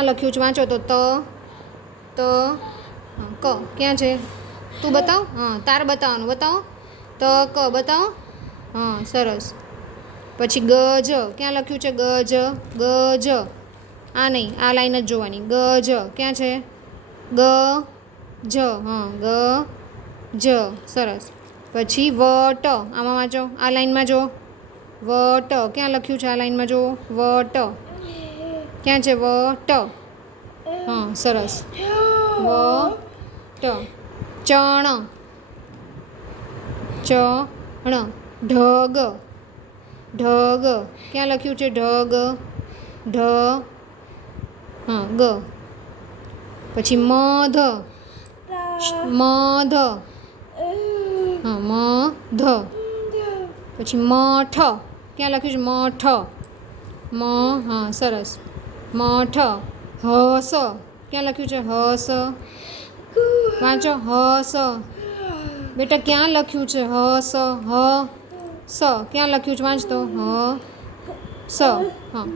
ક્યાં લખ્યું છે વાંચો તો ત ક ક્યાં છે તું બતાવ હા તાર બતાવવાનું બતાવો ત ક બતાવો હા સરસ પછી ગજ ક્યાં લખ્યું છે ગજ આ નહીં આ લાઈન જ જોવાની ગજ ક્યાં છે જ હા જ સરસ પછી વટ આમાં વાંચો આ લાઈનમાં જો વટ ક્યાં લખ્યું છે આ લાઈનમાં જો વટ ક્યાં છે વટ હા સરસ વટ ચણ ઢગ ક્યાં લખ્યું છે ઢગ હા ગ પછી મધ હા મધ પછી મઠ ક્યાં લખ્યું છે મઠ હા સરસ મઠ હસ ક્યાં લખ્યું છે હસ વાંચો હસ બેટા ક્યાં લખ્યું છે હસ ક્યાં લખ્યું છે વાંચતો સ હા